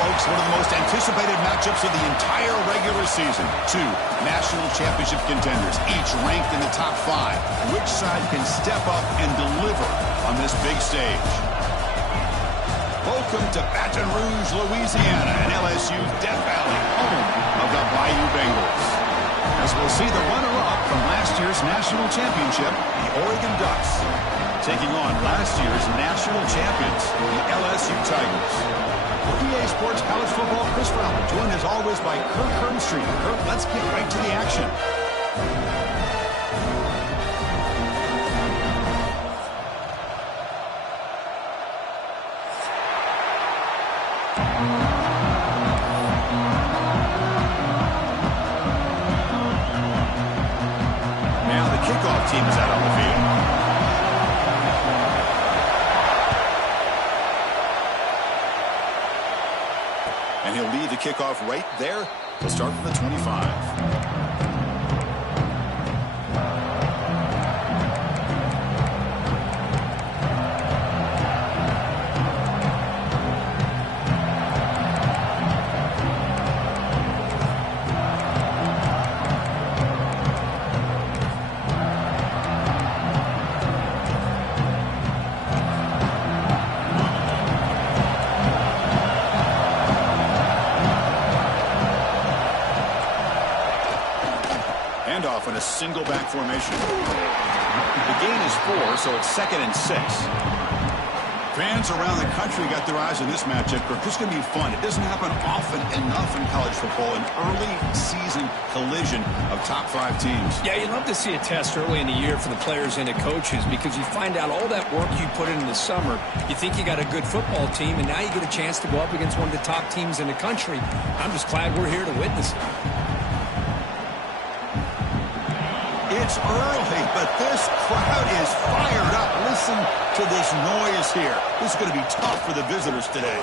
folks, one of the most anticipated matchups of the entire regular season. Two national championship contenders, each ranked in the top 5. Which side can step up and deliver on this big stage? Welcome to Baton Rouge, Louisiana, and LSU's Death Valley, home of the Bayou Bengals. As we'll see the runner-up from last year's national championship, the Oregon Ducks, taking on last year's national champions, the LSU Tigers. For EA Sports College Football, Chris Fowler, joined as always by Kirk Herbstreit. Kirk, let's get right to the action. Now the kickoff team is out on the field. And he'll lead the kickoff right there. He'll start from the 25. Handoff in a single back formation. The gain is 4, so it's 2nd and 6. Fans around the country got their eyes on this matchup. This is going to be fun. It doesn't happen often enough in college football, an early season collision of top 5 teams. Yeah, you love to see a test early in the year for the players and the coaches because you find out all that work you put in the summer. You think you got a good football team, and now you get a chance to go up against one of the top teams in the country. I'm just glad we're here to witness it. It's early, but this crowd is fired up. Listen to this noise here. This is going to be tough for the visitors today.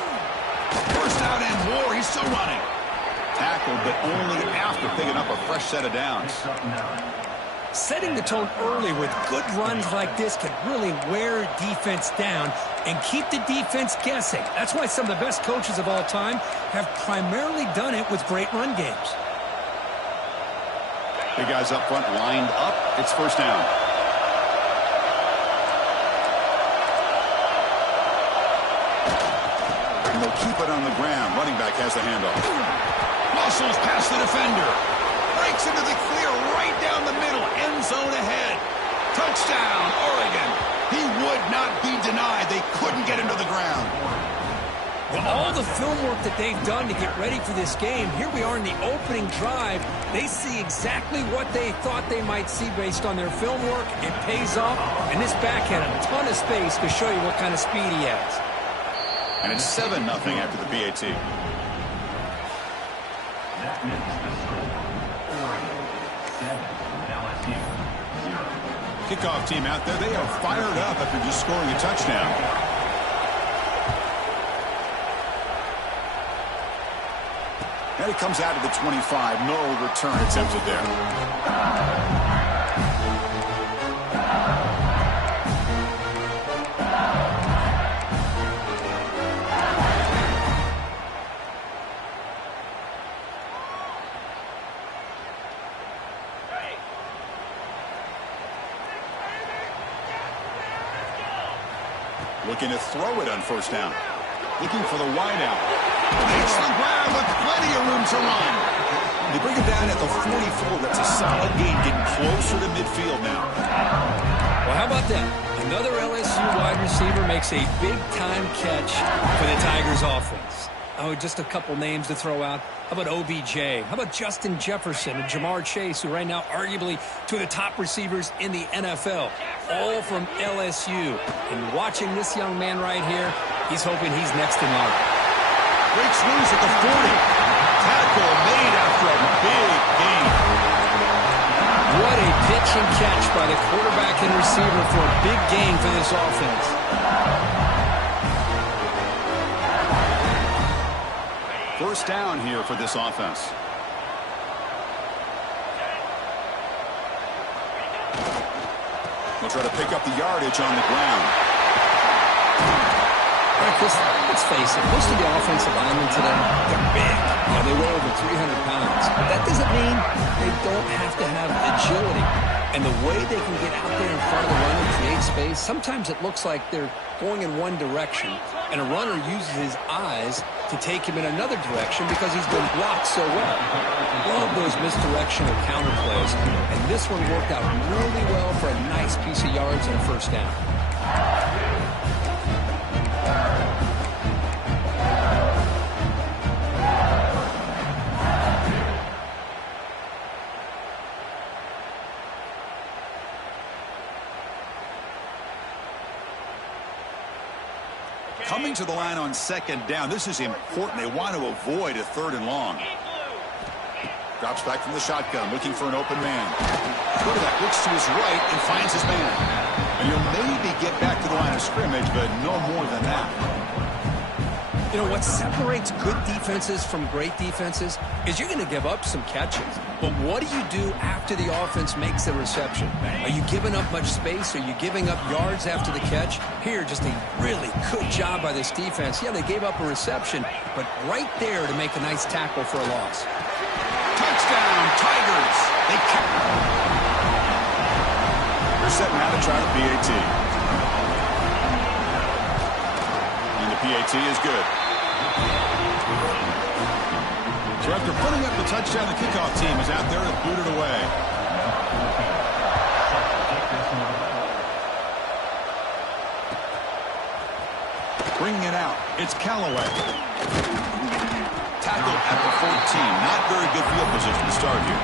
First down and more. He's still running. Tackled, but only after picking up a fresh set of downs. Setting the tone early with good runs like this can really wear defense down and keep the defense guessing. That's why some of the best coaches of all time have primarily done it with great run games. Big guys up front lined up. It's first down. And they'll keep it on the ground. Running back has the handoff. Muscles past the defender. Breaks into the clear right down the middle. End zone ahead. Touchdown, Oregon. He would not be denied. They couldn't get him to the ground. Well, all the film work that they've done to get ready for this game, here we are in the opening drive. They see exactly what they thought they might see based on their film work. It pays off, and this back had a ton of space to show you what kind of speed he has. And it's 7-0 after the PAT. Kickoff team out there. They are fired up after just scoring a touchdown. And it comes out of the 25. No return attempted there. Looking to throw it on first down. Looking for the wideout. Makes the grab with plenty of room to run. They bring it down at the 44. That's a solid gain, getting closer to midfield now. Well, how about that? Another LSU wide receiver makes a big-time catch for the Tigers offense. Oh, just a couple names to throw out. How about OBJ? How about Justin Jefferson and Jamar Chase, who right now arguably two of the top receivers in the NFL, all from LSU. And watching this young man right here, he's hoping he's next in line. Breaks loose at the 40. Tackle made after a big gain. What a pitch and catch by the quarterback and receiver for a big gain for this offense. First down here for this offense. They'll try to pick up the yardage on the ground. All right, Chris, let's face it. Most of the offensive linemen today, they're big. You know, they weigh over 300 pounds. But that doesn't mean they don't have to have agility. And the way they can get out there in front of the runner and create space, sometimes it looks like they're going in one direction, and a runner uses his eyes to take him in another direction because he's been blocked so well. Love those misdirection or counter plays, and this one worked out really well for a nice piece of yards and a first down. Coming to the line on second down. This is important. They want to avoid a third and long. Drops back from the shotgun, looking for an open man. Quarterback looks to his right and finds his man. And you'll maybe get back to the line of scrimmage, but no more than that. You know, what separates good defenses from great defenses is you're going to give up some catches. But what do you do after the offense makes the reception? Are you giving up much space? Are you giving up yards after the catch? Here, just a really good job by this defense. Yeah, they gave up a reception, but right there to make a nice tackle for a loss. Touchdown, Tigers! They're setting out to try the PAT. And the PAT is good. So after putting up the touchdown, the kickoff team is out there to boot it away. Bringing it out, it's Callaway. Tackle at the 14. Not very good field position to start here.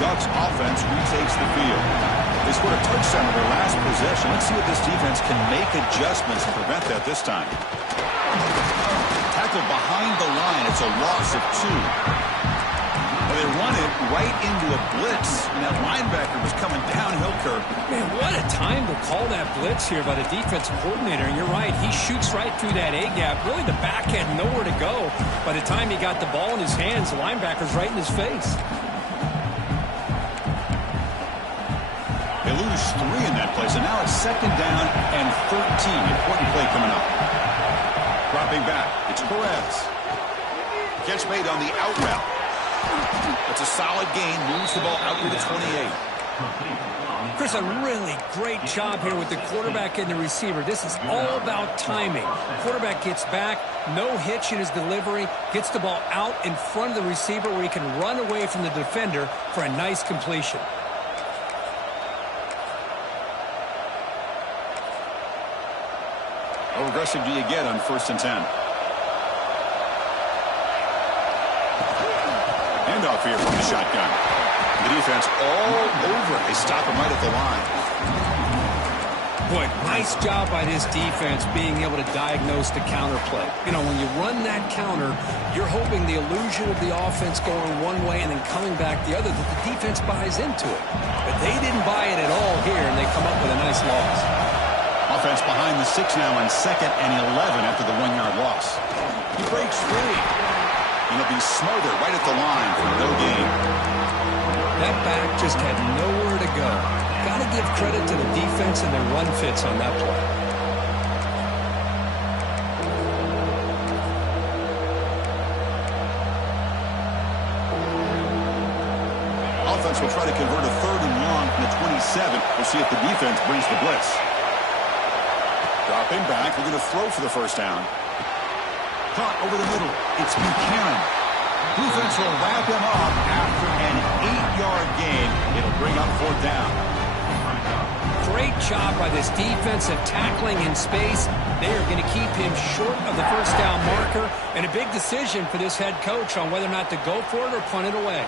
Ducks offense retakes the field. They scored a touchdown in their last possession. Let's see if this defense can make adjustments and prevent that this time. Tackle behind the line. It's a loss of 2. Well, they run it right into a blitz, and that linebacker was coming downhill curve. Man, what a time to call that blitz here by the defensive coordinator. And you're right, he shoots right through that A-gap. Really, the back had nowhere to go. By the time he got the ball in his hands, the linebacker's right in his face. They lose 3 in that play, so now it's second down and 13. Important play coming up. Dropping back, it's Perez. Catch made on the out route. It's a solid gain, moves the ball out to the 28. Chris, a really great job here with the quarterback and the receiver. This is all about timing. Quarterback gets back, no hitch in his delivery, gets the ball out in front of the receiver where he can run away from the defender for a nice completion. How aggressive do you get on 1st and 10? Handoff here from the shotgun. The defense all over. They stop him right at the line. Boy, nice job by this defense being able to diagnose the counter play. You know, when you run that counter, you're hoping the illusion of the offense going one way and then coming back the other, that the defense buys into it. But they didn't buy it at all here, and they come up with a nice loss. Offense behind the 6 now on 2nd and 11 after the 1-yard loss. He breaks free. And he'll be smothered right at the line for no gain. That back just had nowhere to go. Got to give credit to the defense and their run fits on that play. Offense will try to convert a 3rd and long from the 27. We'll see if the defense brings the blitz. Dropping back, we're going to throw for the first down. Caught over the middle. It's Buchanan. Defense will wrap him up after an 8-yard gain. It'll bring up 4th down. Great job by this defensive tackling in space. They are going to keep him short of the first down marker. And a big decision for this head coach on whether or not to go for it or punt it away.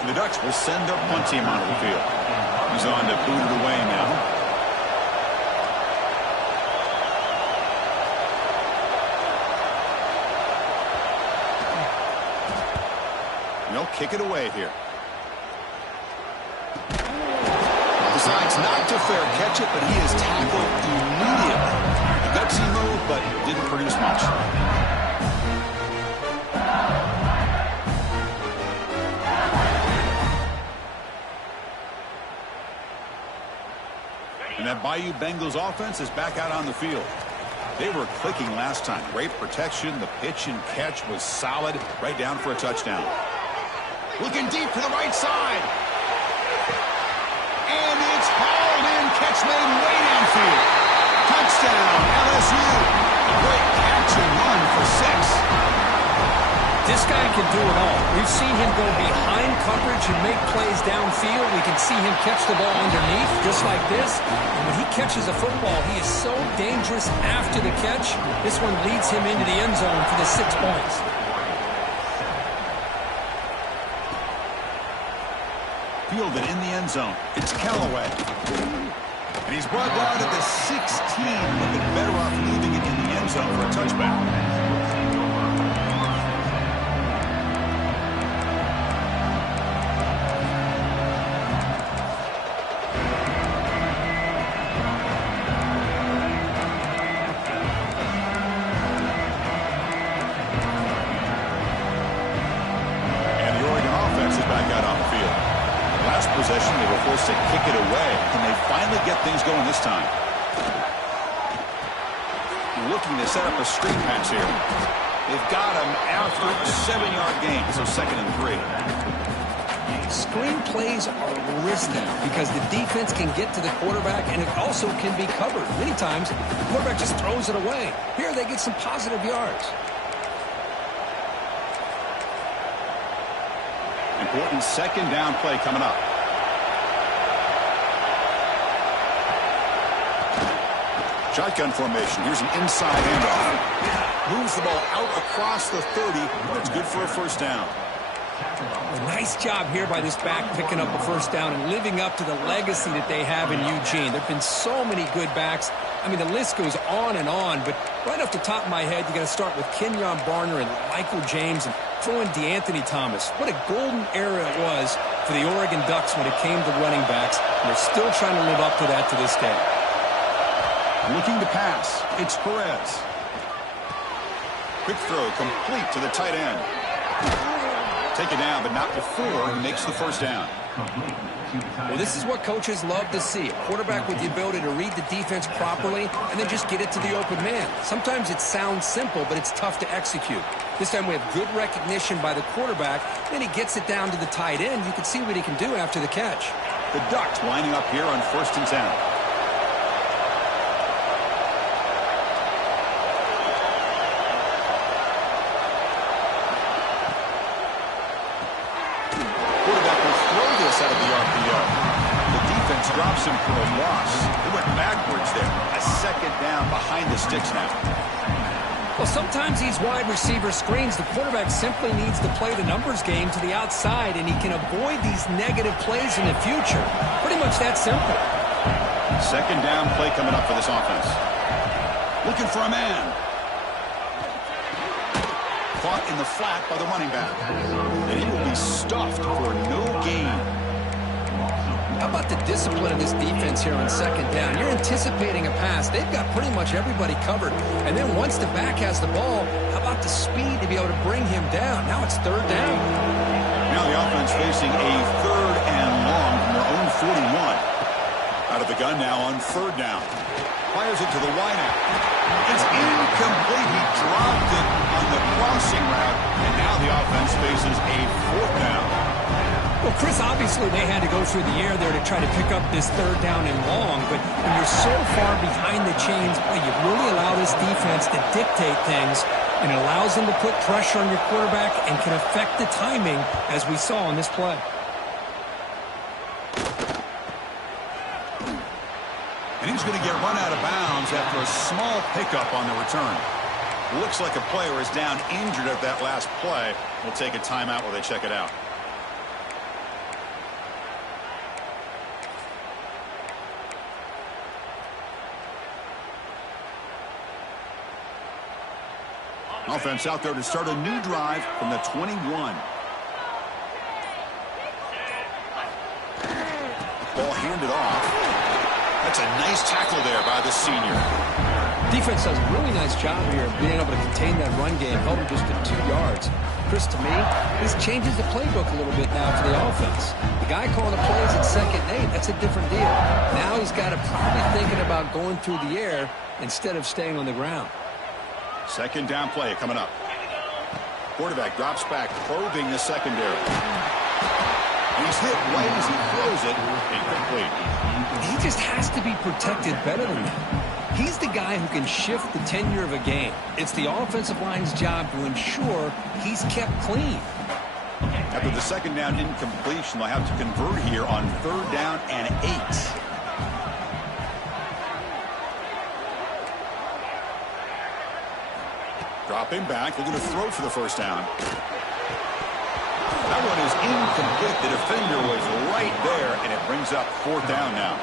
And the Ducks will send their punt team onto the field. He's on to boot it away now. they'll kick it away here. Decides not to fair catch it, but he is tackled immediately. A gutsy move, but didn't produce much. And that Bayou Bengals offense is back out on the field. They were clicking last time. Great protection. The pitch and catch was solid. Right down for a touchdown. Looking deep to the right side. And it's hauled in. Catch made way downfield. Touchdown, LSU. A great catch and run for 6. This guy can do it all. We've seen him go behind coverage and make plays downfield. We can see him catch the ball underneath, just like this. And when he catches a football, he is so dangerous after the catch. This one leads him into the end zone for the 6 points. Fielded in the end zone. It's Callaway. And he's brought down to the 16. Looking better off leaving it in the end zone for a touchback. Possession, they were forced to kick it away. Can they finally get things going this time? Looking to set up a screen pass here. They've got him after a 7-yard gain, so 2nd and 3. Screen plays are risky because the defense can get to the quarterback and it also can be covered. Many times, the quarterback just throws it away. Here they get some positive yards. Important 2nd down play coming up. Shotgun formation. Here's an inside handoff. Moves the ball out across the 30. That's good for a 1st down. A nice job here by this back picking up a 1st down and living up to the legacy that they have in Eugene. There have been so many good backs. I mean, the list goes on and on, but right off the top of my head, you got to start with Kenyon Barner and Michael James and throw in DeAnthony Thomas. What a golden era it was for the Oregon Ducks when it came to running backs, and they're still trying to live up to that to this day. Looking to pass. It's Perez. Quick throw complete to the tight end. Take it down, but not before he makes the 1st down. Well, this is what coaches love to see. A quarterback with the ability to read the defense properly and then just get it to the open man. Sometimes it sounds simple, but it's tough to execute. This time we have good recognition by the quarterback. Then he gets it down to the tight end. You can see what he can do after the catch. The Ducks lining up here on 1st and 10. Out of the RPO. The defense drops him for a loss. He went backwards there. A 2nd down behind the sticks now. Well, sometimes these wide receiver screens, the quarterback simply needs to play the numbers game to the outside, and he can avoid these negative plays in the future. Pretty much that simple. 2nd down play coming up for this offense. Looking for a man. Caught in the flat by the running back. And he will be stuffed for no gain. How about the discipline of this defense here on 2nd down? You're anticipating a pass. They've got pretty much everybody covered. And then once the back has the ball, how about the speed to be able to bring him down? Now it's 3rd down. Now the offense facing a 3rd and long from their own 41. Out of the gun now on 3rd down. Fires it to the wideout. It's incomplete. He dropped it on the crossing route. And now the offense faces a 4th down. Well, Chris, obviously they had to go through the air there to try to pick up this 3rd down and long, but when you're so far behind the chains, you really allow this defense to dictate things, and it allows them to put pressure on your quarterback and can affect the timing, as we saw on this play. And he's going to get run out of bounds after a small pickup on the return. Looks like a player is down injured at that last play. We'll take a timeout while they check it out. Offense out there to start a new drive from the 21. hand it off. That's a nice tackle there by the senior. Defense does a really nice job here of being able to contain that run game, held him just to 2 yards. Chris, to me, this changes the playbook a little bit now for the offense. The guy calling the plays at 2nd and 8, that's a different deal. Now he's got to probably thinking about going through the air instead of staying on the ground. 2nd down play coming up. Quarterback drops back, probing the secondary. And he's hit right as he throws it. Incomplete. He just has to be protected better than that. He's the guy who can shift the tenure of a game. It's the offensive line's job to ensure he's kept clean. After the 2nd down incompletion, they'll have to convert here on 3rd down and 8. Dropping back, looking to throw for the 1st down. That one is incomplete. The defender was right there, and it brings up 4th down now.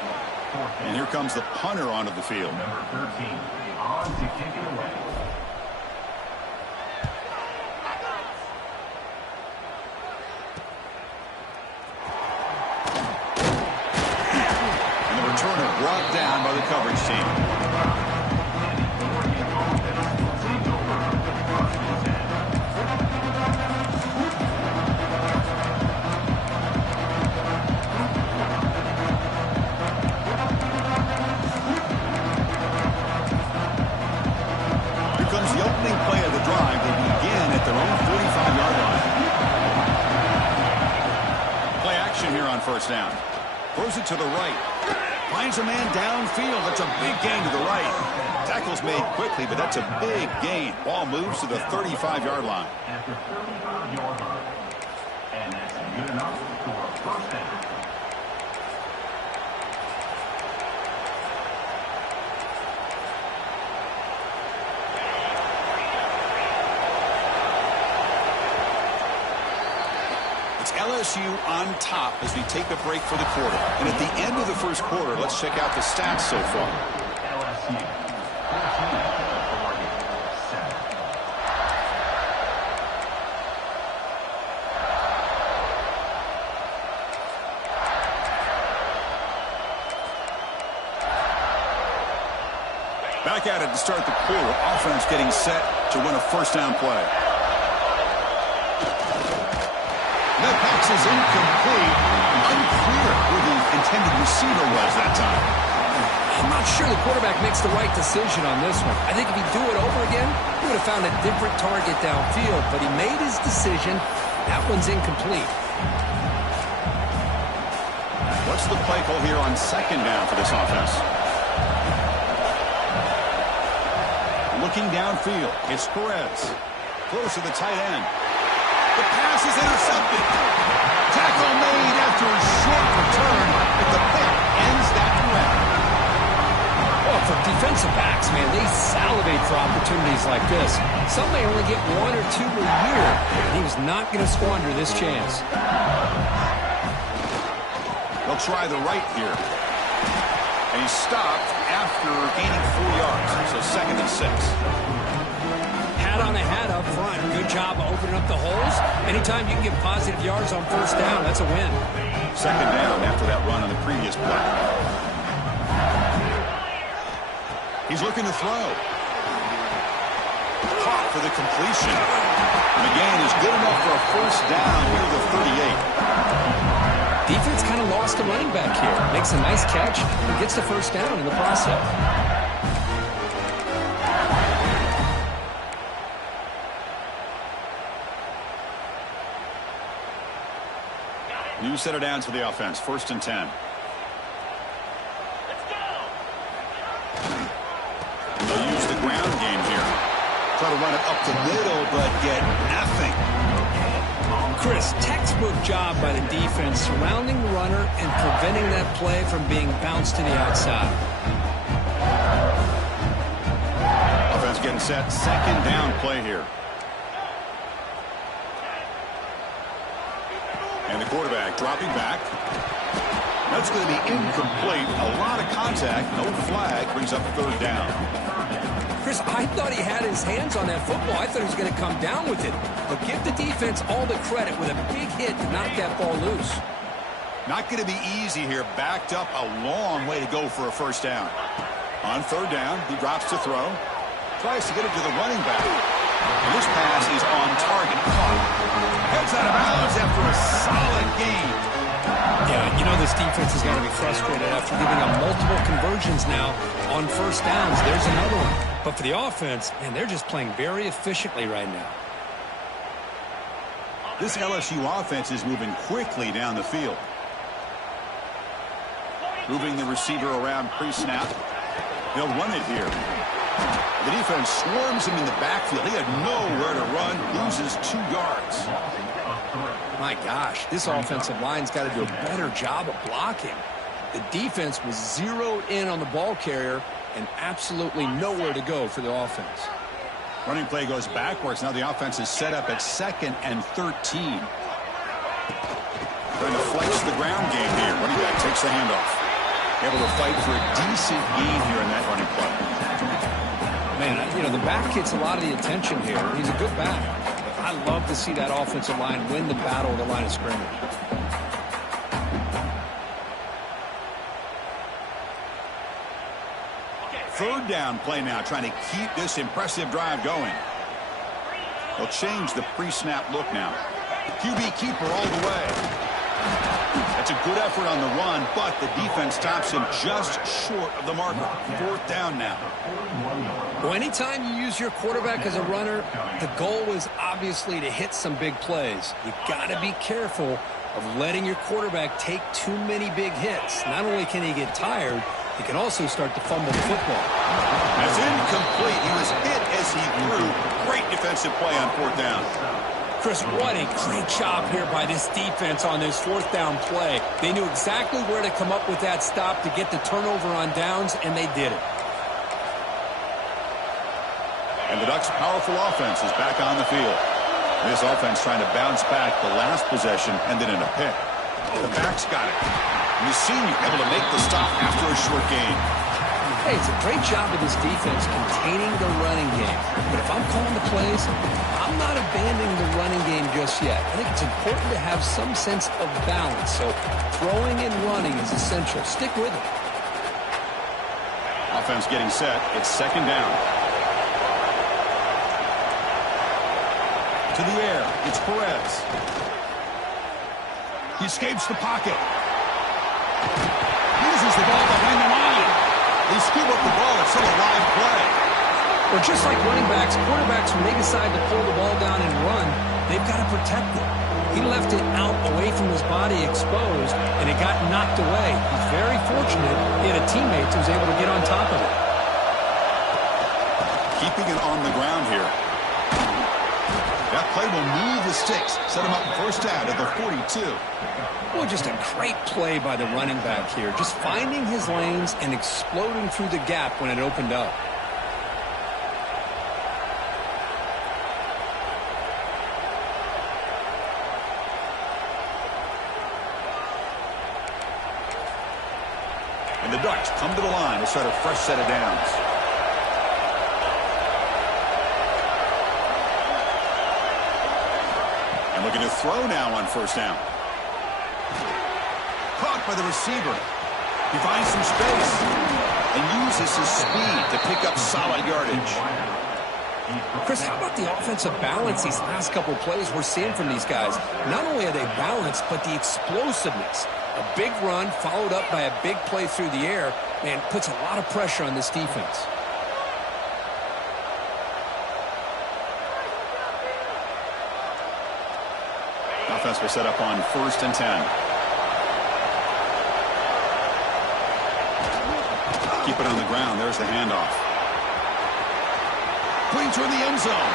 And here comes the punter onto the field. Number 13, on to kick it away. And the returner brought down by the coverage team. Here on 1st down. Throws it to the right. Finds a man downfield. That's a big gain to the right. Tackle's made quickly, but that's a big gain. Ball moves to the 35-yard line. At the 35-yard line. And that's good enough for a 1st down. LSU on top as we take a break for the quarter. And at the end of the 1st quarter, let's check out the stats so far. LSU 14, Oregon 7. Back at it to start the quarter. Offense getting set to win a 1st down play. That pass is incomplete. Unclear who the intended receiver was that time. I'm not sure the quarterback makes the right decision on this one. I think if he'd do it over again, he would have found a different target downfield, but he made his decision. That one's incomplete. What's the play call here on 2nd down for this offense? Looking downfield, it's Perez. Close to the tight end. The pass is intercepted. Tackle made after a short return, but the pick ends that threat. Well, for defensive backs, man, they salivate for opportunities like this. Some may only get 1 or 2 a year, and he was not going to squander this chance. They'll try the right here. And he stopped after gaining 4 yards, so 2nd and 6. Hat on a hat up front. Good job of opening up the holes. Anytime you can get positive yards on 1st down, that's a win. 2nd down after that run on the previous play. He's looking to throw. Caught for the completion. And the gain is good enough for a 1st down near the 38. Defense kind of lost a running back here. Makes a nice catch and gets the 1st down in the process. New set of downs for the offense. 1st and 10. And they'll use the ground game here. Try to run it up the middle, but get nothing. Chris, textbook job by the defense surrounding the runner and preventing that play from being bounced to the outside. Offense getting set. 2nd down play here. And the quarterback dropping back. That's going to be incomplete. A lot of contact. No flag. Brings up 3rd down. Chris, I thought he had his hands on that football. I thought he was going to come down with it. But give the defense all the credit with a big hit to knock that ball loose. Not going to be easy here. Backed up a long way to go for a first down. On third down, he drops to throw. Tries to get it to the running back. And this pass is on target. Caught. Heads out of bounds after a solid gain. Yeah, you know this defense has got to be frustrated after giving up multiple conversions now on first downs. There's another one. But for the offense, man, they're just playing very efficiently right now. This LSU offense is moving quickly down the field. Moving the receiver around pre-snap. They'll run it here. The defense swarms him in the backfield. He had nowhere to run. Loses 2 yards. My gosh, this offensive line's got to do a better job of blocking. The defense was zeroed in on the ball carrier and absolutely nowhere to go for the offense. Running play goes backwards. Now the offense is set up at 2nd and 13. Trying to flex the ground game here. Running back takes the handoff. Able to fight for a decent gain here in that running play. Man, you know, the back gets a lot of the attention here. He's a good back. But I love to see that offensive line win the battle at the line of scrimmage. Third down play now, trying to keep this impressive drive going. They'll change the pre-snap look now. QB keeper all the way. That's a good effort on the run, but the defense stops him just short of the marker. 4th down now. Well, anytime you use your quarterback as a runner, the goal is obviously to hit some big plays. You got to be careful of letting your quarterback take too many big hits. Not only can he get tired, he can also start to fumble the football. That's incomplete. He was hit as he threw. Great defensive play on 4th down. Chris, what a great job here by this defense on this 4th down play. They knew exactly where to come up with that stop to get the turnover on downs, and they did it. And the Ducks' powerful offense is back on the field. This offense trying to bounce back the last possession, ended in a pick. The back's got it. And the senior able to make the stop after a short gain. Hey, it's a great job of this defense containing the running game. But if I'm calling the plays, I'm not abandoning the running game just yet. I think it's important to have some sense of balance. So throwing and running is essential. Stick with it. Offense getting set. It's 2nd down. To the air. It's Perez. He escapes the pocket. Uses the ball behind the line. They scoop up the ball. It's still a live play. Well, just like running backs, quarterbacks, when they decide to pull the ball down and run, they've got to protect it. He left it out away from his body exposed, and it got knocked away. He's very fortunate he had a teammate who was able to get on top of it. Keeping it on the ground here. That play will move the sticks. Set him up 1st down at the 42. Well, just a great play by the running back here. Just finding his lanes and exploding through the gap when it opened up. And the Ducks come to the line to start a fresh set of downs. And looking to throw now on 1st down. Caught by the receiver. He finds some space and uses his speed to pick up solid yardage. Chris, how about the offensive balance these last couple of plays we're seeing from these guys? Not only are they balanced, but the explosiveness. A big run followed up by a big play through the air, man, puts a lot of pressure on this defense. Offense will set up on 1st and 10. Keep it on the ground. There's the handoff. Putting toward the end zone.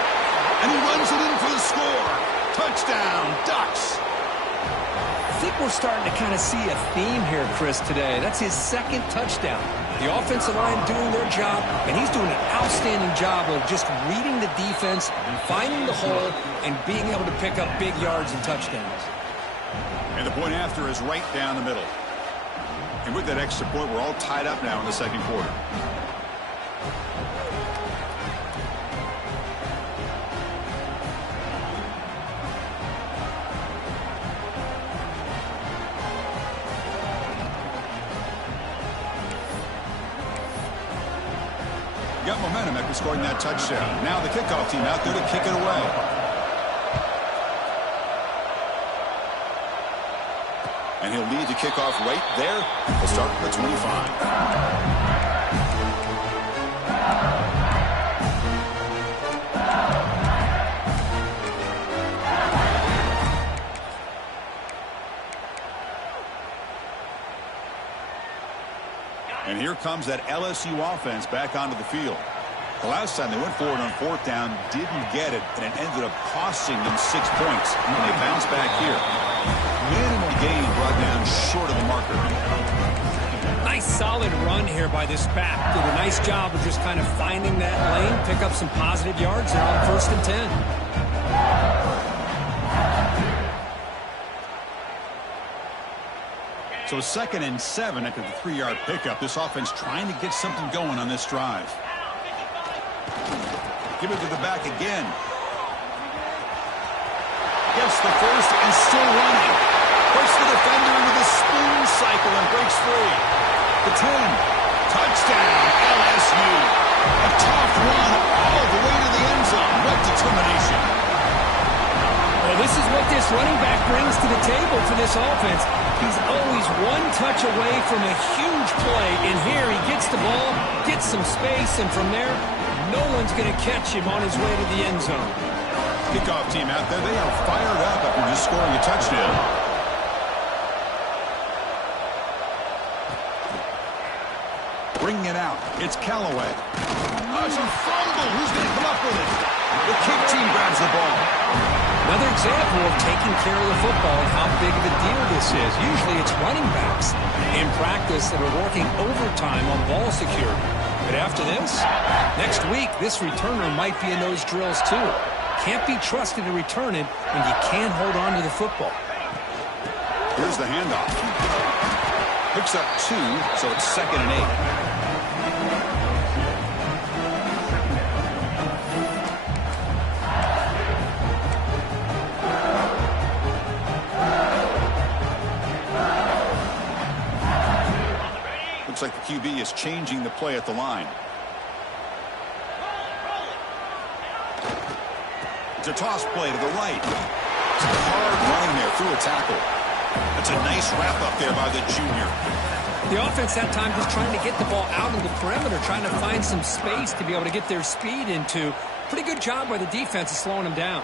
And he runs it in for the score. Touchdown, Ducks. I think we're starting to kind of see a theme here, Chris, today. That's his 2nd touchdown. The offensive line doing their job, and he's doing an outstanding job of just reading the defense, finding the hole, and being able to pick up big yards and touchdowns. And the point after is right down the middle. And with that extra point, we're all tied up now in the 2nd quarter. got momentum after scoring that touchdown. Now the kickoff team out there to kick it away. And he'll lead the kickoff right there. We'll start at the 25. And here comes that LSU offense back onto the field. The last time they went forward on fourth down, didn't get it, and it ended up costing them 6 points. And they bounced back here. Minimal gain brought down short of the marker. Nice solid run here by this back. Did a nice job of just kind of finding that lane, pick up some positive yards there on 1st and 10. So 2nd and 7 after the 3-yard pickup. This offense trying to get something going on this drive. Give it to the back again. Gets the first and still running. Puts the defender into the spin cycle and breaks free. The 10. Touchdown, LSU. A tough run all the way to the end zone. What determination. Well, this is what this running back brings to the table for this offense. He's always one touch away from a huge play. And here he gets the ball, gets some space, and from there, no one's going to catch him on his way to the end zone. Kickoff team out there, they are fired up after just scoring a touchdown. Bringing it out, it's Callaway. Oh, it's a fumble. Who's going to come up with it? The kick team grabs the ball. Another example of taking care of the football and how big of a deal this is. Usually it's running backs in practice that are working overtime on ball security. But after this, next week, this returner might be in those drills too. Can't be trusted to return it when you can't hold on to the football. Here's the handoff. Picks up 2, so it's 2nd and 8. Looks like the QB is changing the play at the line. It's a toss play to the right. It's a hard running there through a tackle. That's a nice wrap up there by the junior. The offense that time just trying to get the ball out of the perimeter, trying to find some space to be able to get their speed into. Pretty good job by the defense of slowing them down.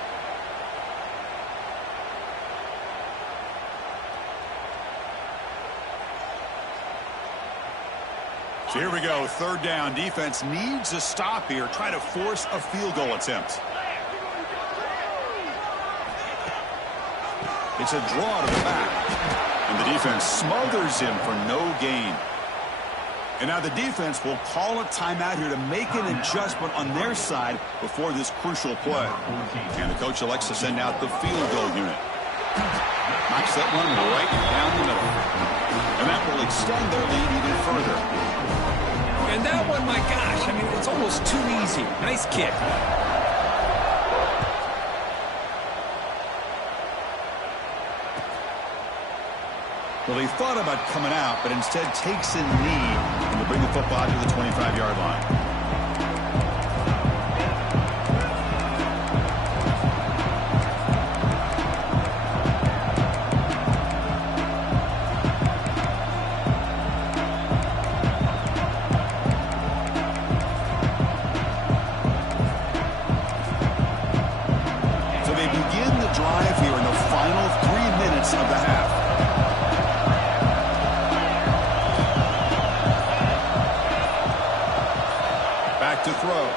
So here we go, 3rd down. Defense needs a stop here, try to force a field goal attempt. It's a draw to the back. And the defense smothers him for no gain. And now the defense will call a timeout here to make an adjustment on their side before this crucial play. And the coach elects to send out the field goal unit. Knocks that one right down the middle. And that will extend their lead even further. And that one, my gosh, I mean, it's almost too easy. Nice kick. Well, he thought about coming out, but instead takes a knee and will bring the football to the 25-yard line.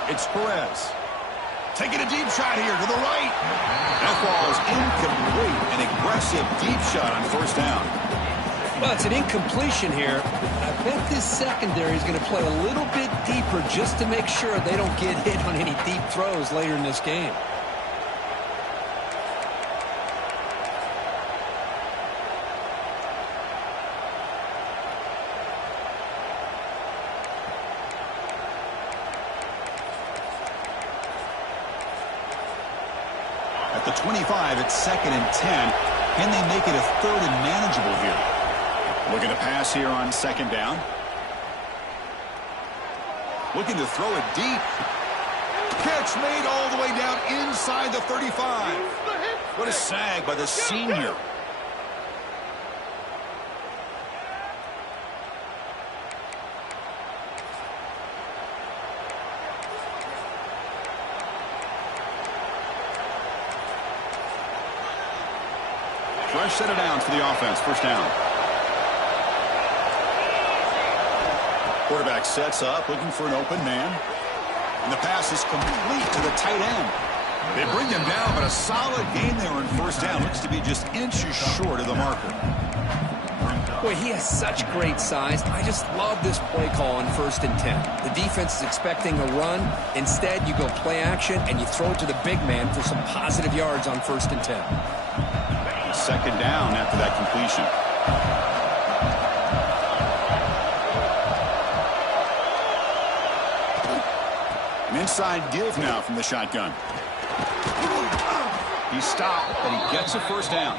It's Perez. Taking a deep shot here to the right. That ball is incomplete. An aggressive deep shot on 1st down. Well, it's an incompletion here. I bet this secondary is going to play a little bit deeper just to make sure they don't get hit on any deep throws later in this game. The 25 at 2nd and 10. Can they make it a 3rd and manageable here? Looking to pass here on 2nd down. Looking to throw it deep. Catch made all the way down inside the 35. What a sag by the senior. Fresh set of downs for the offense. First down. Quarterback sets up, looking for an open man. And the pass is complete to the tight end. They bring him down, but a solid gain there on first down. Looks to be just inches short of the marker. Boy, he has such great size. I just love this play call on 1st and 10. The defense is expecting a run. Instead, you go play action, and you throw it to the big man for some positive yards on 1st and 10. Second down after that completion. An inside give now from the shotgun. He stopped, but he gets a first down.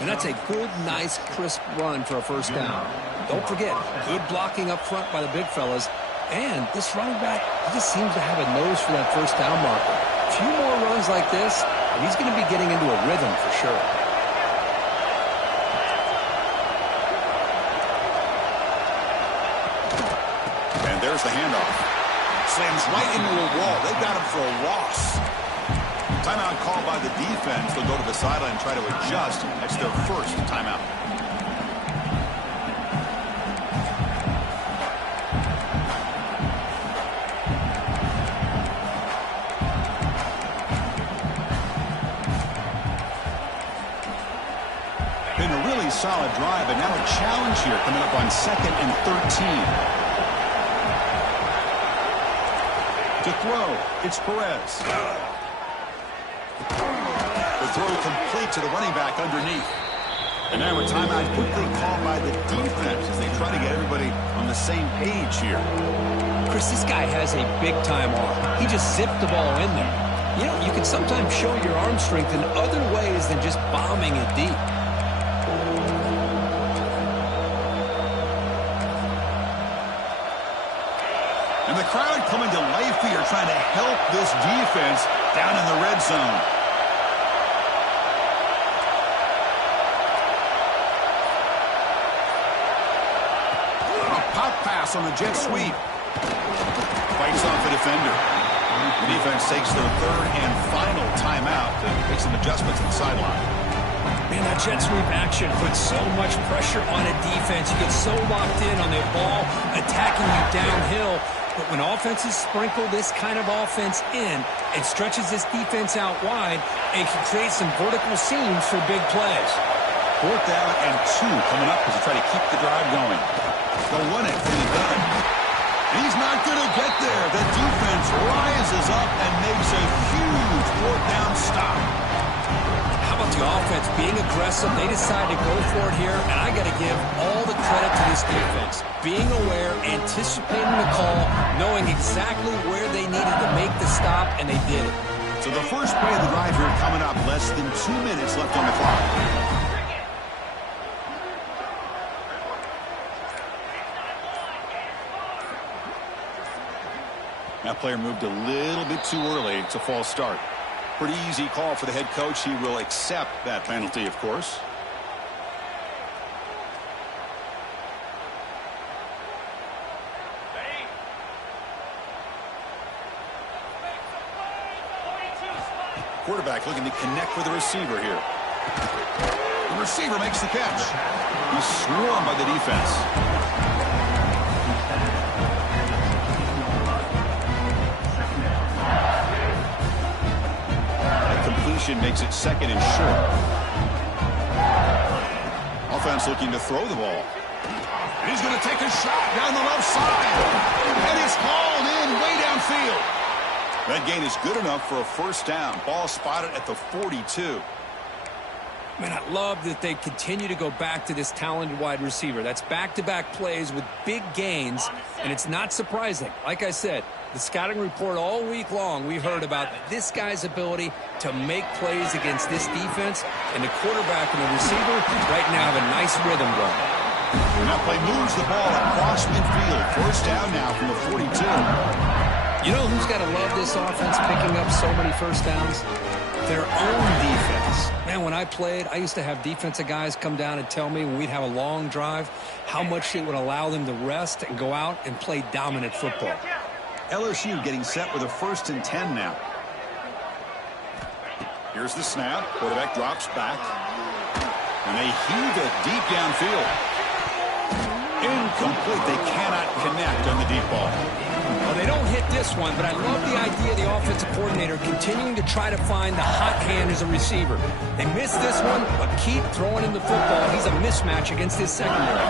And that's a good, nice, crisp run for a first down. Don't forget, good blocking up front by the big fellas. And this running back, he just seems to have a nose for that first down marker. A few more runs like this, and he's going to be getting into a rhythm for sure. And there's the handoff. Slams right into a wall. They've got him for a loss. Timeout called by the defense. They'll go to the sideline and try to adjust. That's their first timeout. Been a really solid drive, and now a challenge here coming up on 2nd and 13. To throw, it's Perez. The throw complete to the running back underneath. And now a timeout quickly called by the defense as they try to get everybody on the same page here. Chris, this guy has a big-time arm. He just zipped the ball in there. You know, you can sometimes show your arm strength in other ways than just bombing it deep. And the crowd coming to life here, trying to help this defense down in the red zone. A pop pass on the jet sweep. Fights off the defender. The defense takes their 3rd and final timeout to make some adjustments at the sideline. Man, that jet sweep action puts so much pressure on a defense. You get so locked in on their ball attacking you downhill. But when offenses sprinkle this kind of offense in, it stretches this defense out wide and can create some vertical seams for big plays. 4th down and 2 coming up as they try to keep the drive going. They'll run it from the gun. He's not going to get there. The defense rises up and makes a huge 4th down stop. How about the offense being aggressive? They decide to go for it here, and I got to give all the credit to this defense. Being aware, anticipating the call, knowing exactly where they needed to make the stop, and they did it. So the first play of the drive here coming up. Less than 2 minutes left on the clock. That player moved a little bit too early. It's a false start. Pretty easy call for the head coach. He will accept that penalty, of course. Quarterback looking to connect with the receiver here. The receiver makes the catch. He's swarmed by the defense. Makes it 2nd and short. Offense looking to throw the ball. And he's going to take a shot down the left side. And it's hauled in way downfield. That gain is good enough for a first down. Ball spotted at the 42. Man, I love that they continue to go back to this talented wide receiver. That's back-to-back plays with big gains, and it's not surprising. Like I said, the scouting report all week long, we heard about this guy's ability to make plays against this defense, and the quarterback and the receiver right now have a nice rhythm going. And that play moves the ball across midfield. First down now from the 42. You know who's got to love this offense picking up so many first downs? Their own defense. Man, when I played, I used to have defensive guys come down and tell me when we'd have a long drive how much it would allow them to rest and go out and play dominant football. LSU getting set with a 1st and 10 now. Here's the snap. Quarterback drops back. And they heave it deep downfield. Incomplete. They cannot connect on the deep ball. Well, they don't hit this one, but I love the idea of the offensive coordinator continuing to try to find the hot hand as a receiver. They missed this one, but keep throwing him the football. He's a mismatch against his secondary.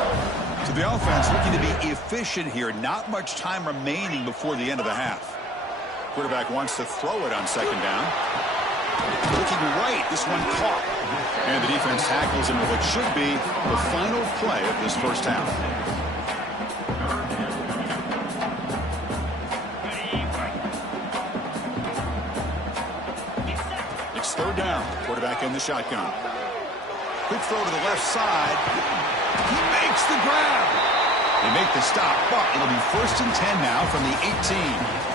So the offense looking to be efficient here. Not much time remaining before the end of the half. Quarterback wants to throw it on 2nd down. Looking right, this one caught. And the defense tackles him with what should be the final play of this first half. It's 3rd down. Quarterback in the shotgun. Quick throw to the left side. He makes the grab. They make the stop, but it'll be 1st and 10 now from the 18.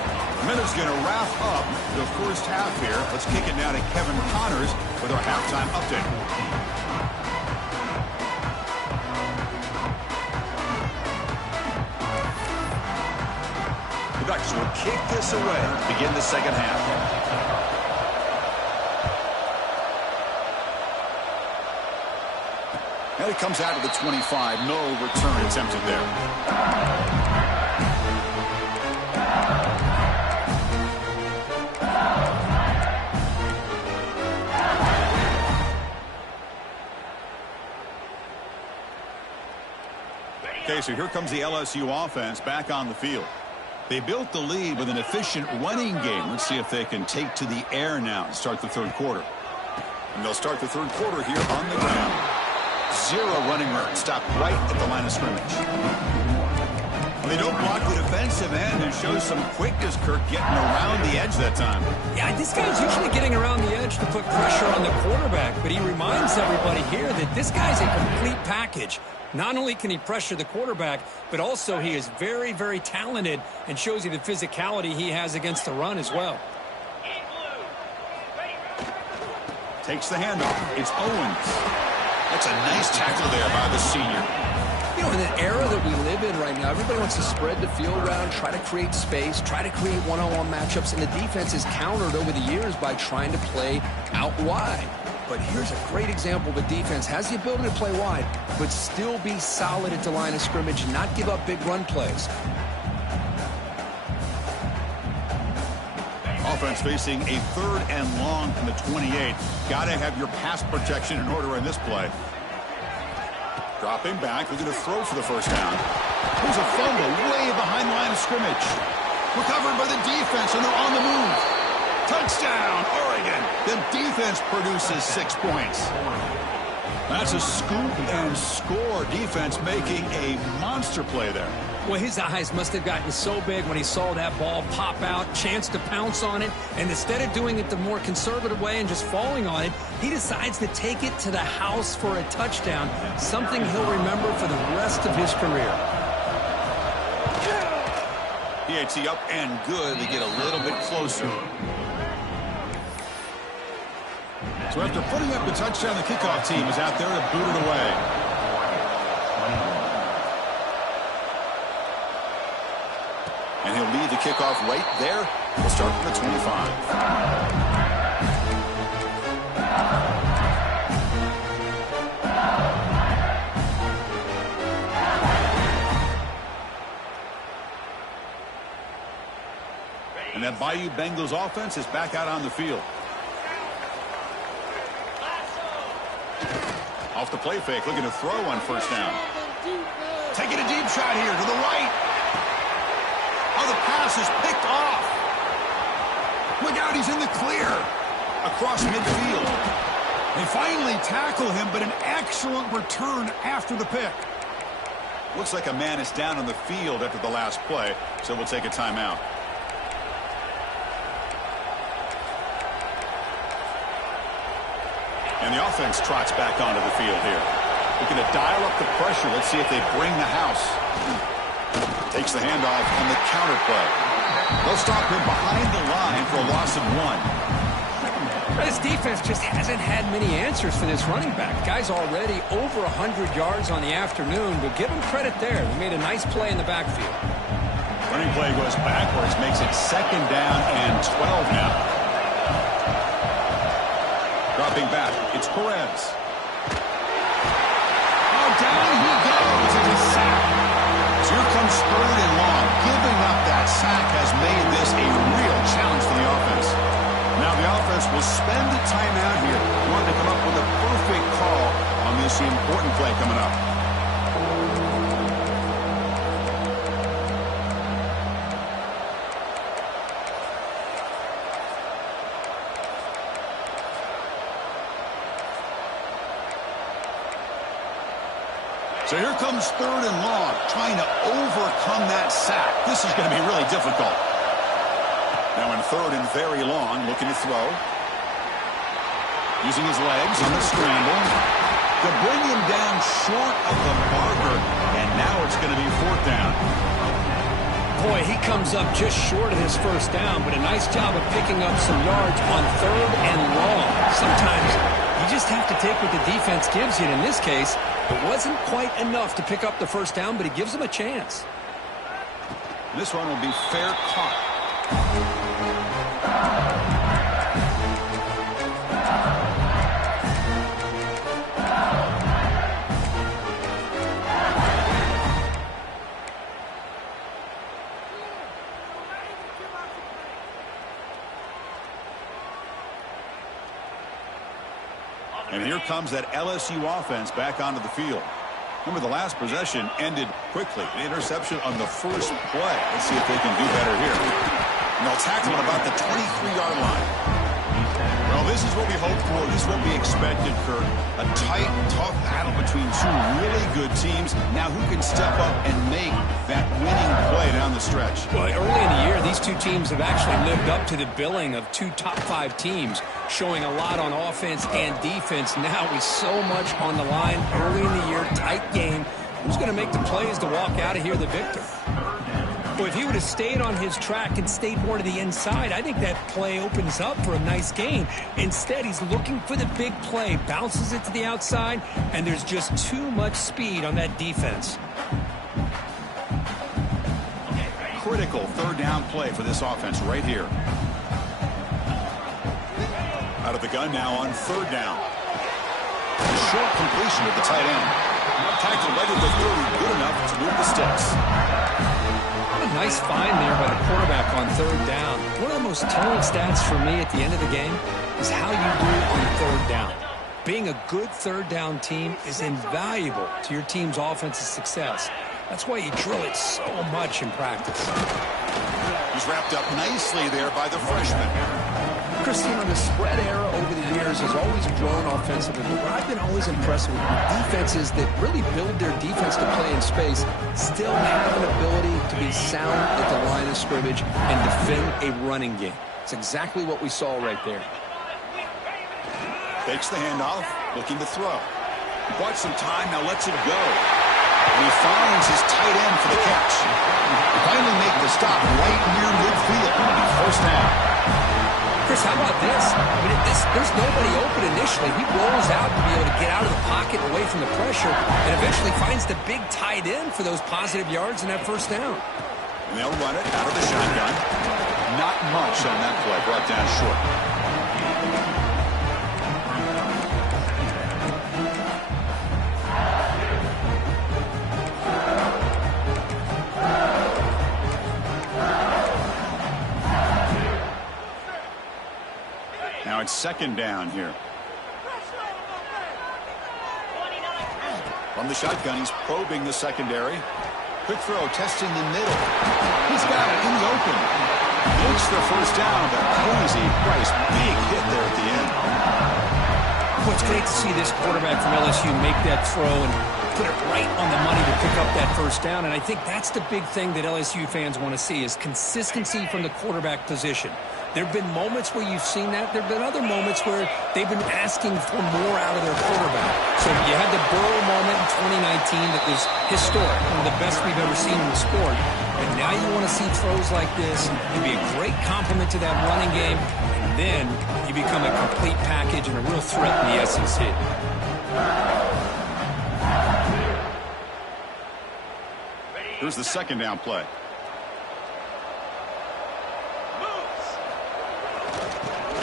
Minute's going to wrap up the first half here. Let's kick it now to Kevin Connors with our halftime update. The Ducks will kick this away to begin the second half. And it comes out to the 25. No return attempted there. Okay, so here comes the LSU offense back on the field. They built the lead with an efficient running game. Let's see if they can take to the air now and start the 3rd quarter. And they'll start the 3rd quarter here on the ground. 0 running room. Stop right at the line of scrimmage. They don't block the defensive end and show some quickness, Kirk, getting around the edge that time. Yeah, this guy's usually getting around the edge to put pressure on the quarterback, but he reminds everybody here that this guy's a complete package. Not only can he pressure the quarterback, but also he is very, very talented and shows you the physicality he has against the run as well. Takes the handoff. It's Owens. That's a nice tackle there by the senior. You know, in the era that we live in right now, everybody wants to spread the field around, try to create space, try to create one-on-one matchups, and the defense is countered over the years by trying to play out wide. But here's a great example of a defense has the ability to play wide, but still be solid at the line of scrimmage, not give up big run plays. Offense facing a 3rd and long from the 28. Got to have your pass protection in order in this play. Dropping back, looking to throw for the first down. There's a fumble way behind the line of scrimmage. Recovered by the defense, and they're on the move. Touchdown, Oregon. The defense produces 6 points. That's a scoop and score. Defense making a monster play there. Well, his eyes must have gotten so big when he saw that ball pop out, chance to pounce on it, and instead of doing it the more conservative way and just falling on it, he decides to take it to the house for a touchdown, something he'll remember for the rest of his career. PAT up and good. They get a little bit closer. So after putting up the touchdown, the kickoff team is out there to boot it away. And he'll lead the kickoff right there. We'll start from the 25. And that Bayou Bengals offense is back out on the field. Off the play fake, looking to throw on first down. Taking a deep shot here to the right. Oh, the pass is picked off. Look out, he's in the clear. Across midfield. They finally tackle him, but an excellent return after the pick. Looks like a man is down on the field after the last play, so we'll take a timeout. And the offense trots back onto the field here. Looking to dial up the pressure. Let's see if they bring the house. Takes the handoff on the counter play. They'll stop him behind the line for a loss of 1. This defense just hasn't had many answers for this running back. Guy's already over 100 yards on the afternoon, but give him credit there. He made a nice play in the backfield. Running play goes backwards, makes it 2nd down and 12 now. Dropping back, it's Perez. Oh, down he goes. It's a sack. So here comes 3rd and long. Giving up that sack has made this a real challenge for the offense. Now the offense will spend the timeout here. Wanting to come up with a perfect call on this important play coming up. So here comes 3rd and long, trying to overcome that sack. This is going to be really difficult. Now in 3rd and very long, looking to throw. Using his legs on the scramble. To bring him down short of the marker, and now it's going to be 4th down. Boy, he comes up just short of his 1st down, but a nice job of picking up some yards on 3rd and long. Sometimes you just have to take what the defense gives you. And in this case, it wasn't quite enough to pick up the 1st down, but it gives them a chance. This one will be fair caught. And here comes that LSU offense back onto the field. Remember, the last possession ended quickly. An interception on the first play. Let's see if they can do better here. And they'll tackle him about the 23-yard line. Well, this is what we hoped for. This is what we expected, Kurt. A tight, tough battle between 2 really good teams. Now who can step up and make that winning play down the stretch? Well, early in the year, these 2 teams have actually lived up to the billing of 2 top 5 teams, showing a lot on offense and defense. Now with so much on the line early in the year, tight game. Who's going to make the plays to walk out of here the victor? Well, if he would have stayed on his track and stayed more to the inside, I think that play opens up for a nice gain. Instead, he's looking for the big play, bounces it to the outside, and there's just too much speed on that defense. Critical 3rd down play for this offense right here. Out of the gun now on 3rd down. Short completion of the tight end. Tackled right at the 30, good enough to move the sticks. What a nice find there by the quarterback on 3rd down. One of the most telling stats for me at the end of the game is how you do on 3rd down. Being a good 3rd down team is invaluable to your team's offensive success. That's why you drill it so much in practice. He's wrapped up nicely there by the freshman. Christine, the spread era over the years has always grown offensively, but what I've been always impressed with defenses that really build their defense to play in space still have an ability to be sound at the line of scrimmage and defend a running game. It's exactly what we saw right there. Takes the handoff, looking to throw. He bought some time, now lets it go. And he finds his tight end for the catch. He finally make the stop right near midfield. 1st down. Chris, how about this? I mean, there's nobody open initially. He rolls out to be able to get out of the pocket away from the pressure and eventually finds the big tight end for those positive yards in that 1st down. And they'll run it out of the shotgun. Not much on that play, brought down short. Now it's 2nd down here. From the shotgun, he's probing the secondary. Quick throw, testing the middle. He's got it in the open. Makes the 1st down, but crazy Price. Big hit there at the end. Well, it's great to see this quarterback from LSU make that throw and put it right on the money to pick up that first down, and I think that's the big thing that LSU fans want to see is consistency from the quarterback position. There have been moments where you've seen that. There have been other moments where they've been asking for more out of their quarterback. So you had the Burrow moment in 2019 that was historic, one of the best we've ever seen in the sport. And now you want to see throws like this. It'd be a great compliment to that running game. And then you become a complete package and a real threat in the SEC. Here's the second down play.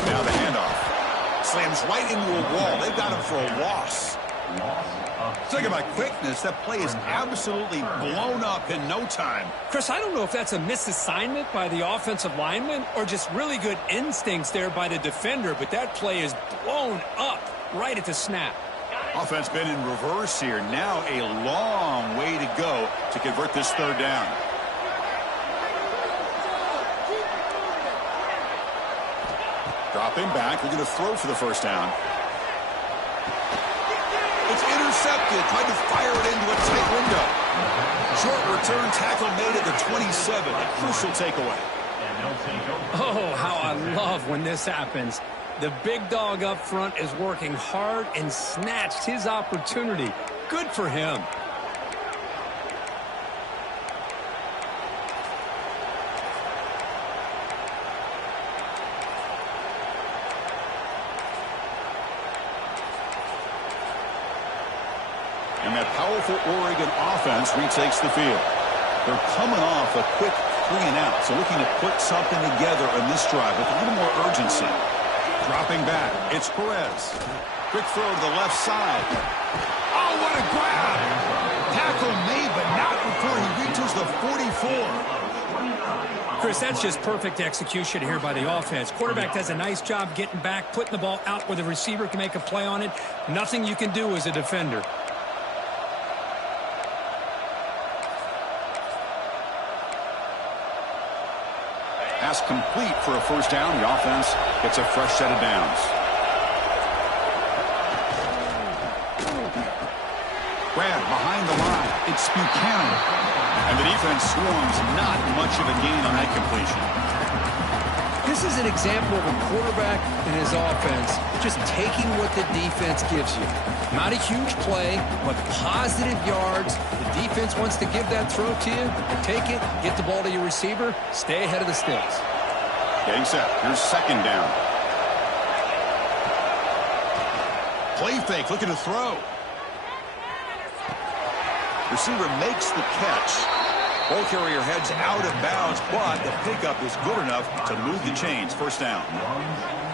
Now the handoff. Slams right into a wall. They've got him for a loss. Talking about quickness, that play is absolutely blown up in no time. Chris, I don't know if that's a misassignment by the offensive lineman or just really good instincts there by the defender, but that play is blown up right at the snap. Offense been in reverse here. Now a long way to go to convert this third down. Dropping back. We're going to throw for the first down. It's intercepted. Tried to fire it into a tight window. Short return tackle made at the 27. A crucial takeaway. Oh, how I love when this happens. The big dog up front is working hard and snatched his opportunity. Good for him. And that powerful Oregon offense retakes the field. They're coming off a quick 3 and out, so looking to put something together in this drive with a little more urgency. Dropping back, it's Perez. Quick throw to the left side. Oh, what a grab! Tackle made, but not before he reaches the 44. Chris, that's just perfect execution here by the offense. Quarterback does a nice job getting back, putting the ball out where the receiver can make a play on it. Nothing you can do as a defender. Pass complete for a first down. The offense gets a fresh set of downs. Grab behind the line. It's Buchanan. And the defense swarms. Not much of a gain on that completion. This is an example of a quarterback and his offense just taking what the defense gives you. Not a huge play, but positive yards. The defense wants to give that throw to you. Take it, get the ball to your receiver, stay ahead of the sticks. Getting set. Here's second down. Play fake, looking to throw. Receiver makes the catch. Ball carrier heads out of bounds, but the pickup is good enough to move the chains. First down.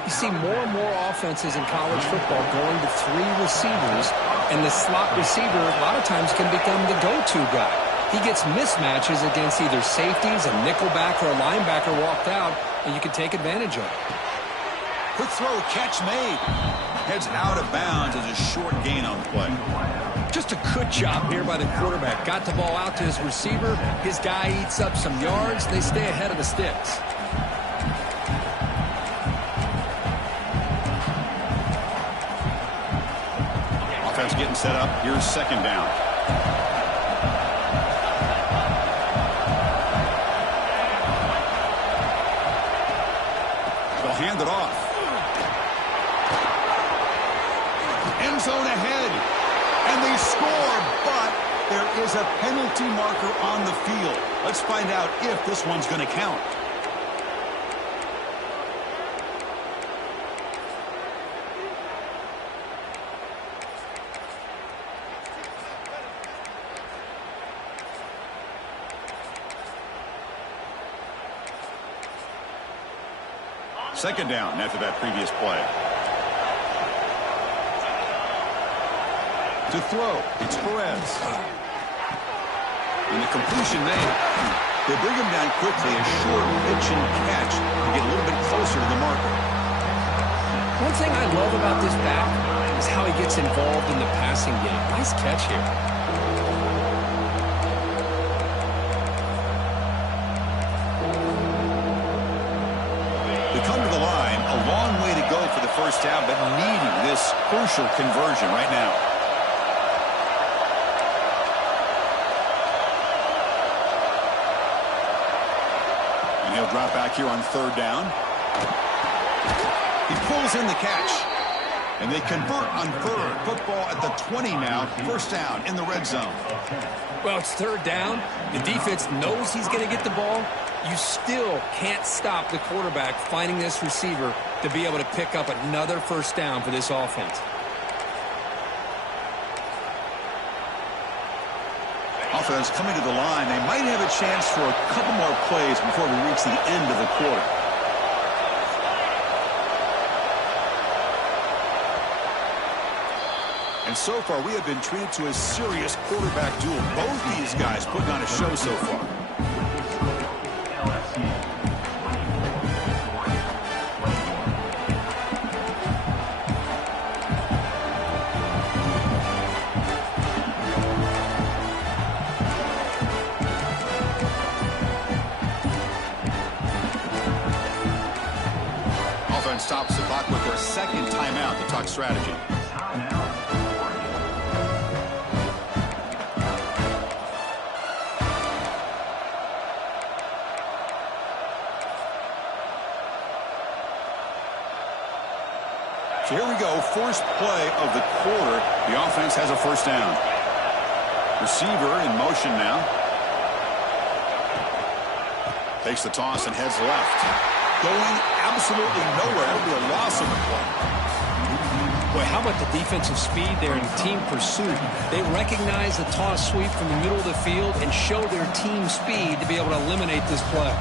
You see more and more offenses in college football going to 3 receivers, and the slot receiver a lot of times can become the go-to guy. He gets mismatches against either safeties, a nickelback, or a linebacker walked out, and you can take advantage of it. Quick throw, catch made. Heads out of bounds as a short gain on the play. Just a good job here by the quarterback. Got the ball out to his receiver. His guy eats up some yards. They stay ahead of the sticks. Offense getting set up. Here's second down. They'll hand it off. End zone ahead. And they score, but there is a penalty marker on the field. Let's find out if this one's going to count. Second down after that previous play. To throw, it's Perez. And the completion made. They bring him down quickly, a short pitch and catch to get a little bit closer to the marker. One thing I love about this back is how he gets involved in the passing game. Nice catch here. They come to the line, a long way to go for the first down, but needing this crucial conversion right now. drop back here on third down. He pulls in the catch. And they convert on third. Football at the 20 now. First down in the red zone. Well, it's third down. The defense knows he's going to get the ball. You still can't stop the quarterback finding this receiver to be able to pick up another first down for this offense. Offense coming to the line. They might have a chance for a couple more plays before we reach the end of the quarter. And so far, we have been treated to a serious quarterback duel. Both these guys putting on a show so far. Offense stops the clock with their second timeout to talk strategy. Here we go, first play of the quarter. The offense has a first down. Receiver in motion now. Takes the toss and heads left. Going absolutely nowhere. It'll be a loss of the play. Boy, how about the defensive speed there in team pursuit? They recognize the toss sweep from the middle of the field and show their team speed to be able to eliminate this play.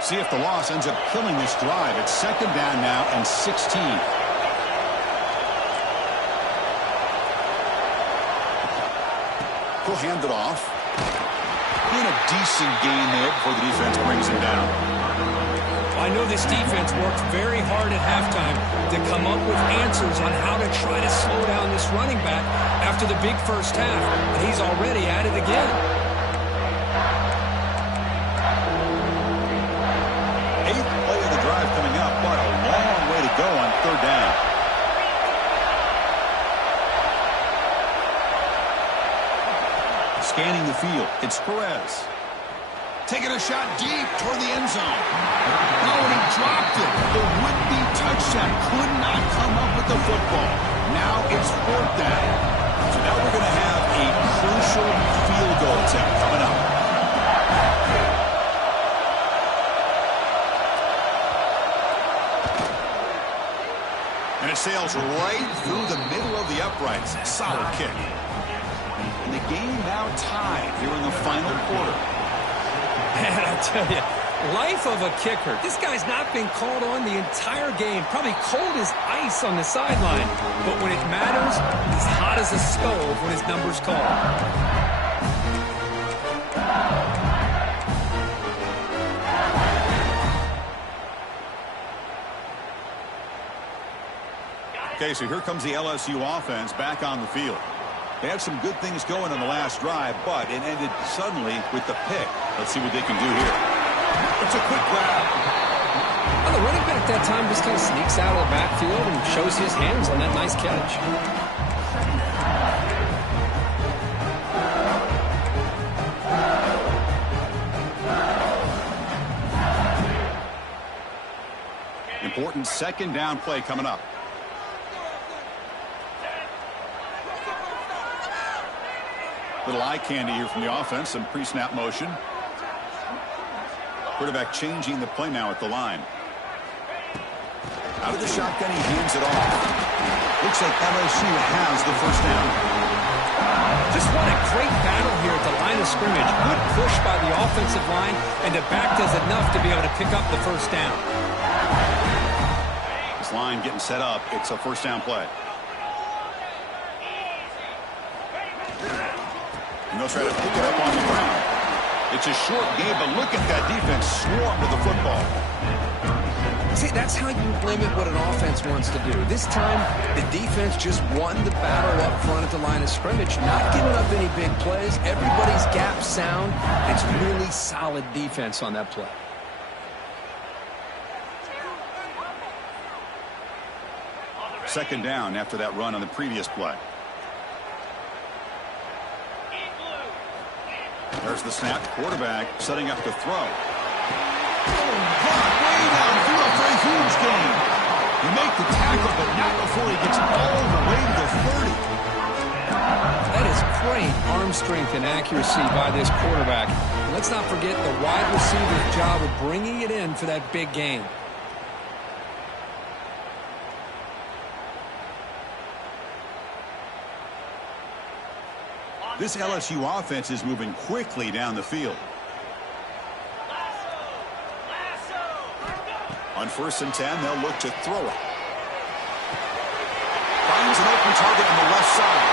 See if the loss ends up killing this drive. It's second down now and 16. He'll hand it off. In a decent gain there before the defense brings him down. I know this defense worked very hard at halftime to come up with answers on how to try to slow down this running back after the big first half. And he's already at it again. Go on third down. Scanning the field, it's Perez. Taking a shot deep toward the end zone. Oh, and he dropped it. The would-be touchdown could not come up with the football. Now it's fourth down. So now we're going to have a crucial field goal attempt coming up. And it sails right through the middle of the uprights. Solid kick. And the game now tied here in the final quarter. Man, I tell you, life of a kicker. This guy's not been called on the entire game. Probably cold as ice on the sideline. But when it matters, he's hot as a stove when his number's called. Okay, so here comes the LSU offense back on the field. They had some good things going on the last drive, but it ended suddenly with the pick. Let's see what they can do here. It's a quick grab. Well, the running back that time just kind of sneaks out of the backfield and shows his hands on that nice catch. Important second down play coming up. Little eye candy here from the offense. Some pre-snap motion. Quarterback changing the play now at the line. Out of the shotgun, he hands it off. Looks like LSU has the first down. Just what a great battle here at the line of scrimmage. Good push by the offensive line, and the back does enough to be able to pick up the first down. This line getting set up. It's a first down play. And they'll try to pick it up on the ground. It's a short game, but look at that defense swarm with the football. See, that's how you limit what an offense wants to do. This time, the defense just won the battle up front at the line of scrimmage, not giving up any big plays. Everybody's gap sound. It's really solid defense on that play. Second down after that run on the previous play. There's the snap. Quarterback setting up to throw. Caught way downfield for a huge gain. You make the tackle, but not before he gets all the way to the 30. That is great arm strength and accuracy by this quarterback. And let's not forget the wide receiver's job of bringing it in for that big gain. This LSU offense is moving quickly down the field. On 1st and 10, they'll look to throw it. Finds an open target on the left side.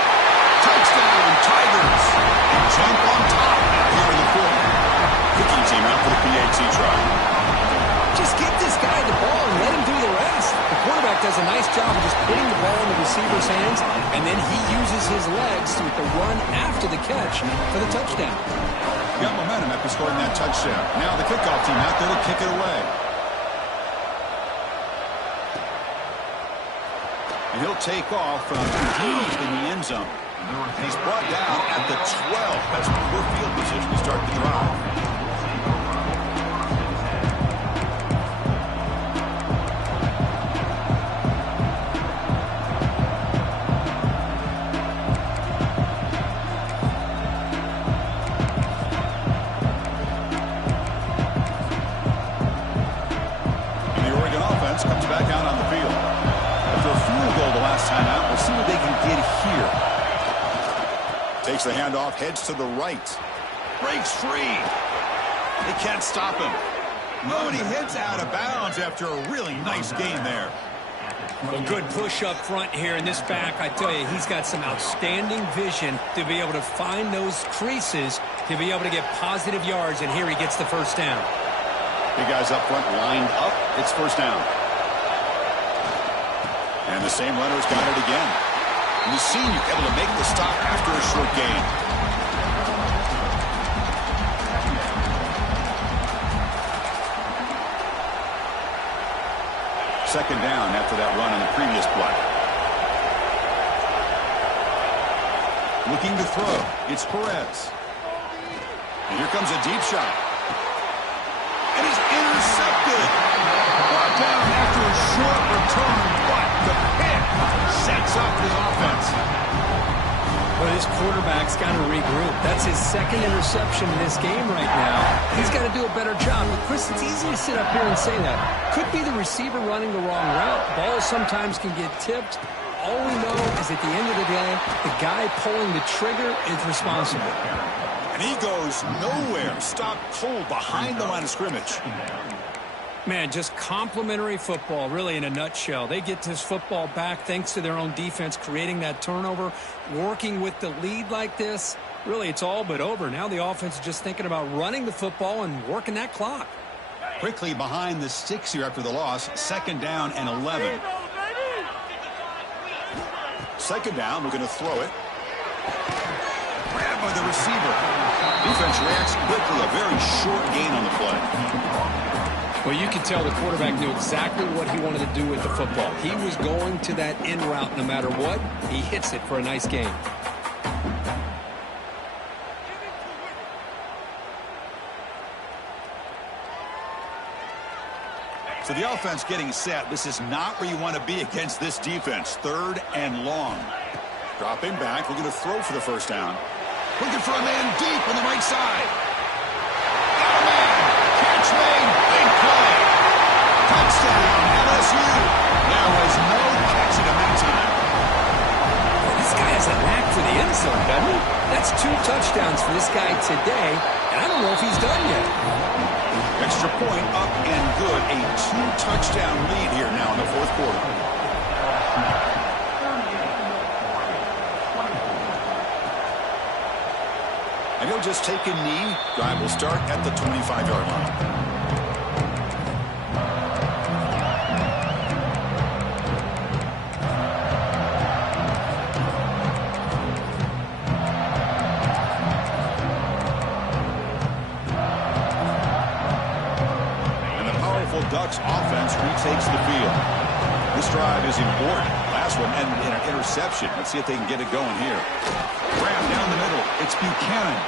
Touchdown, Tigers. And jump on top here in the quarter. Kicking team out for the PAT try. Just get this guy the ball and let him do the rest. The quarterback does a nice job of just putting the ball in the receiver's hands, and then he uses his legs to the run after the catch for the touchdown. Got momentum after scoring that touchdown. Now the kickoff team out there to kick it away. And he'll take off from deep in the end zone. And he's brought down at the 12. That's poor field position to start the drive. Comes back out on the field. After a field goal the last time out, we'll see what they can get here. Takes the handoff, heads to the right. Breaks free. They can't stop him. Oh, and he heads out of bounds after a really nice game there. A good push up front here in this back. I tell you, he's got some outstanding vision to be able to find those creases, to be able to get positive yards, and here he gets the first down. Big guys up front lined up. It's first down. And the same runner's got it again. And the senior able to make the stop after a short gain. Second down after that run on the previous play. Looking to throw. It's Perez. And here comes a deep shot. And he's intercepted. Brought down after a short return. What the pick sets up the offense. Well, this quarterback's got to regroup. That's his second interception in this game right now. He's got to do a better job. But Chris, it's easy to sit up here and say that. Could be the receiver running the wrong route. Balls sometimes can get tipped. All we know is at the end of the day, the guy pulling the trigger is responsible. And he goes nowhere. Stopped cold behind the line of scrimmage. Man, just complimentary football, really, in a nutshell. They get this football back thanks to their own defense, creating that turnover, working with the lead like this. Really, it's all but over. Now the offense is just thinking about running the football and working that clock. Quickly behind the sticks here after the loss. Second down and 11. Second down, we're going to throw it. Grabbed by the receiver. Defense reacts quickly. A very short gain on the play. Well, you can tell the quarterback knew exactly what he wanted to do with the football. He was going to that in route no matter what. He hits it for a nice gain. So the offense getting set. This is not where you want to be against this defense. Third and long. Dropping back. We're going to throw for the first down. Looking for a man deep on the right side. Got a man. Catch made. Big play. Touchdown, LSU. There was no catching him that time. This guy has a knack for the end zone, doesn't he? That's 2 touchdowns for this guy today, and I don't know if he's done yet. Extra point up and good. A 2-touchdown lead here now in the fourth quarter. And he'll just take a knee. Drive will start at the 25-yard line. And the powerful Ducks offense retakes the field. This drive is important. pass one and an interception. Let's see if they can get it going here. Grab down the middle. It's Buchanan.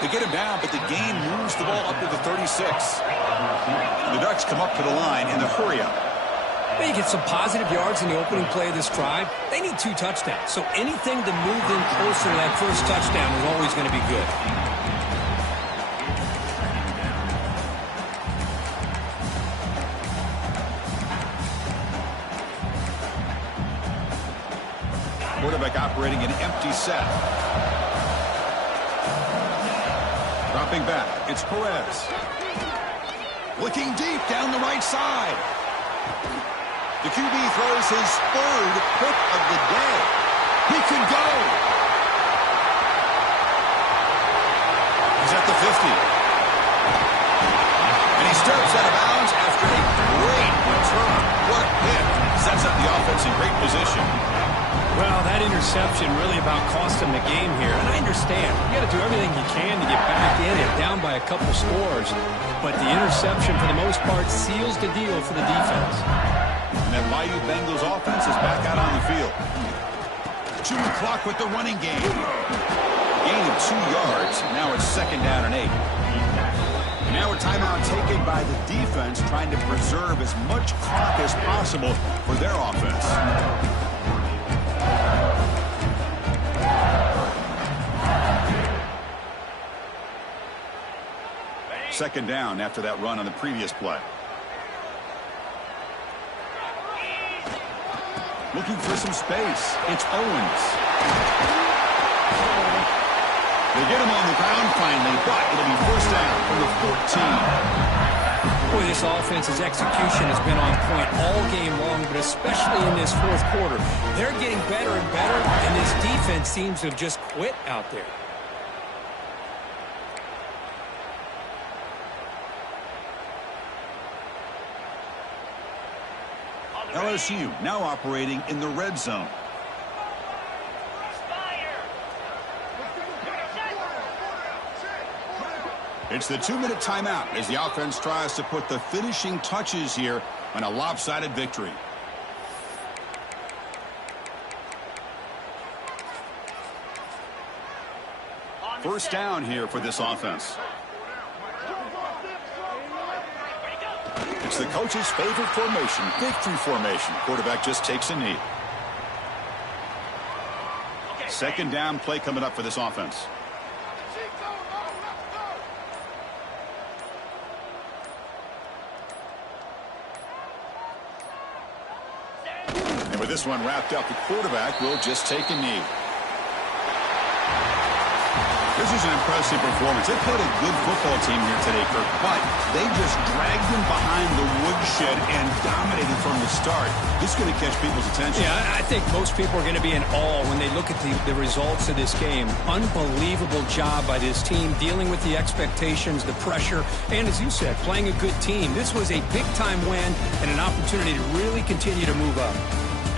They get him down, but the gain moves the ball up to the 36. The Ducks come up to the line in the hurry-up. They get some positive yards in the opening play of this drive. They need 2 touchdowns, so anything to move them closer to that first touchdown is always going to be good. Quarterback operating an empty set. Dropping back, it's Perez. Looking deep down the right side. The QB throws his 3rd pick of the day. He can go. He's at the 50. And he steps out of bounds after a great return. What a hit. Sets up the offense in great position. Well, that interception really about cost him the game here. And I understand. You got to do everything you can to get back in it, down by a couple scores. But the interception, for the most part, seals the deal for the defense. And that Bayou Bengals offense is back out on the field. Chewing clock with the running game. Gain of 2 yards. Now it's 2nd down and 8. And now a timeout taken by the defense, trying to preserve as much clock as possible for their offense. 2nd down after that run on the previous play. Looking for some space. It's Owens. They get him on the ground finally, but it'll be 1st down from the 14. Boy, this offense's execution has been on point all game long, but especially in this 4th quarter. They're getting better and better, and this defense seems to have just quit out there. LSU now operating in the red zone. It's the 2-minute timeout as the offense tries to put the finishing touches here on a lopsided victory. First down here for this offense. It's the coach's favorite formation, victory formation. Quarterback just takes a knee. 2nd down play coming up for this offense. And with this one wrapped up, the quarterback will just take a knee. This is an impressive performance. They played a good football team here today, Kirk, but they just dragged them behind the woodshed and dominated from the start. This is going to catch people's attention. Yeah, I think most people are going to be in awe when they look at the results of this game. Unbelievable job by this team dealing with the expectations, the pressure, and as you said, playing a good team. This was a big-time win and an opportunity to really continue to move up.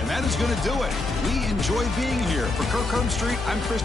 And that is going to do it. We enjoy being here. For Kirk Herbstreit, I'm Chris.